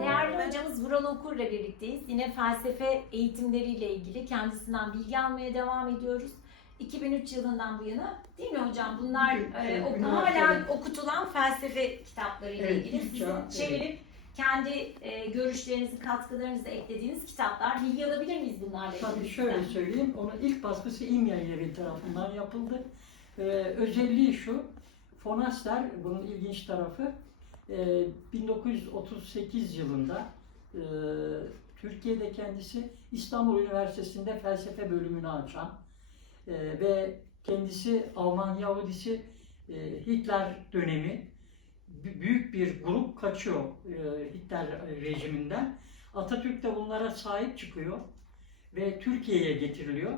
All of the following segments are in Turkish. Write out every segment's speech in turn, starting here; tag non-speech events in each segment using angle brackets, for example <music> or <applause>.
Değerli hocamız Vural Okur'la birlikteyiz. Yine felsefe eğitimleriyle ilgili kendisinden bilgi almaya devam ediyoruz. 2003 yılından bu yana değil mi hocam? Bunlar e, ok- hala okutulan felsefe kitaplarıyla Evet, ilgili sizin çevirip kendi e, görüşlerinizi, katkılarınızı eklediğiniz kitaplar. Bilgi alabilir miyiz bunlarla ilgili? Tabii şöyle sizden? söyleyeyim, onun ilk baskısı İmya Evi tarafından yapıldı. Ee, özelliği şu, Fonaster, bunun ilginç tarafı, e, 1938 yılında e, Türkiye'de kendisi İstanbul Üniversitesi'nde felsefe bölümünü açan e, ve kendisi Alman Yahudisi e, Hitler dönemi büyük bir grup kaçıyor e, Hitler rejiminden. Atatürk de bunlara sahip çıkıyor ve Türkiye'ye getiriliyor.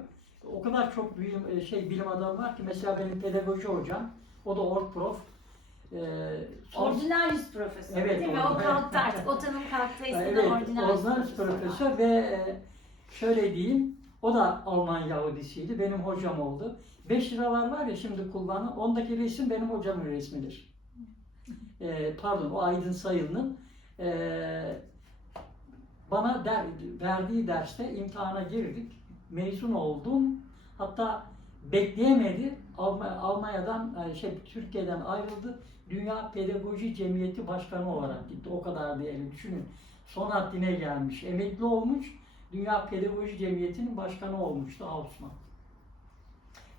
O kadar çok bilim, e, şey bilim adamı var ki mesela benim pedagoji hocam, o da Ort Prof. Ee, Ordinarius profesör Evet, değil mi? O kalktı <laughs> artık. O tanım kalktı. Eskiden evet, ordinarius Ordinarius profesör. Profesör ve e, şöyle diyeyim, o da Alman Yahudisiydi, benim hocam oldu. 5 liralar var ya şimdi kullanılan, ondaki resim benim hocamın resmidir. Ee, <laughs> pardon, o Aydın Sayılı'nın ee, bana der, verdiği derste imtihana girdik. Mezun oldum. Hatta bekleyemedi. Alm- Almanya'dan, e, şey Türkiye'den ayrıldı. Dünya Pedagoji Cemiyeti Başkanı olarak gitti. O kadar diyelim. Düşünün. Son haddine gelmiş. Emekli olmuş. Dünya Pedagoji Cemiyeti'nin başkanı olmuştu Hausmann.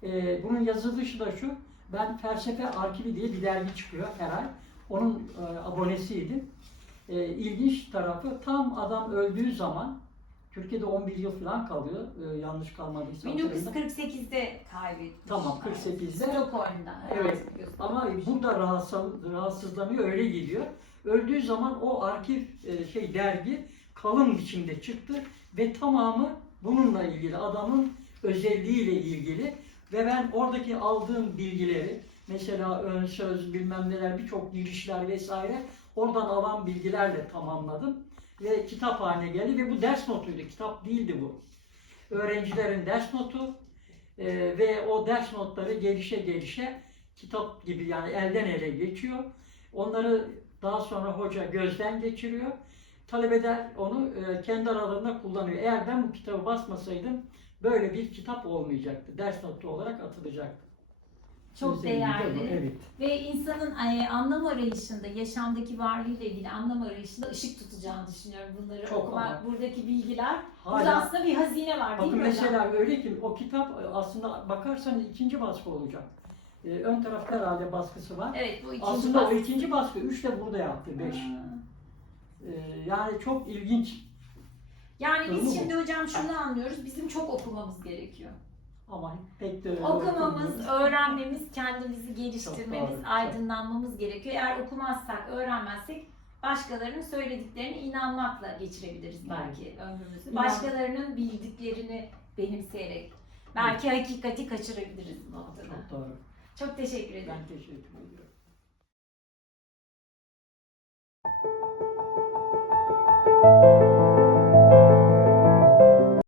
Ee, bunun yazılışı da şu. Ben Felsefe Arkivi diye bir dergi çıkıyor her ay. Onun e, abonesiydim. E, ilginç tarafı tam adam öldüğü zaman Türkiye'de 11 yıl falan kalıyor. e, yanlış kalmadıysa. hatırlayın. 1948'de kaybetmiş. Tamam 48'de. Stockholm'da. Evet. Ama burada rahatsız, rahatsızlanıyor, öyle gidiyor. Öldüğü zaman o arkiv e, şey dergi kalın biçimde çıktı ve tamamı bununla ilgili, adamın özelliğiyle ilgili ve ben oradaki aldığım bilgileri mesela ön söz bilmem neler birçok girişler vesaire oradan alan bilgilerle tamamladım ve kitap haline geldi ve bu ders notuydu, kitap değildi bu. Öğrencilerin ders notu e, ve o ders notları gelişe gelişe kitap gibi yani elden ele geçiyor. Onları daha sonra hoca gözden geçiriyor. Talebeler onu e, kendi aralarında kullanıyor. Eğer ben bu kitabı basmasaydım böyle bir kitap olmayacaktı. Ders notu olarak atılacaktı. Çok değerli. Evet. Ve insanın e, anlam arayışında, yaşamdaki varlığıyla ilgili anlam arayışında ışık tutacağını düşünüyorum bunları Çok okumak. ama. Buradaki bilgiler. Burada Hala aslında bir hazine var değil Bakın mi hocam? mesela öyle ki o kitap e, aslında bakarsanız ikinci baskı olacak. E, ön tarafta herhalde baskısı var. Evet bu ikinci Aslında o baskı. ikinci baskı, üç de burada yaptı, beş. Ha. E, yani çok ilginç Yani Durumu biz bu. şimdi hocam şunu anlıyoruz. Bizim çok okumamız gerekiyor. Ama pek de öyle Okumamız, öğrenmemiz, kendimizi geliştirmemiz, aydınlanmamız gerekiyor. Eğer okumazsak, öğrenmezsek başkalarının söylediklerine inanmakla geçirebiliriz belki ömrümüzü. İnan- Başkalarının bildiklerini benimseyerek belki hakikati kaçırabiliriz bu noktada. Çok doğru. Çok teşekkür ederim. Ben teşekkür ediyorum.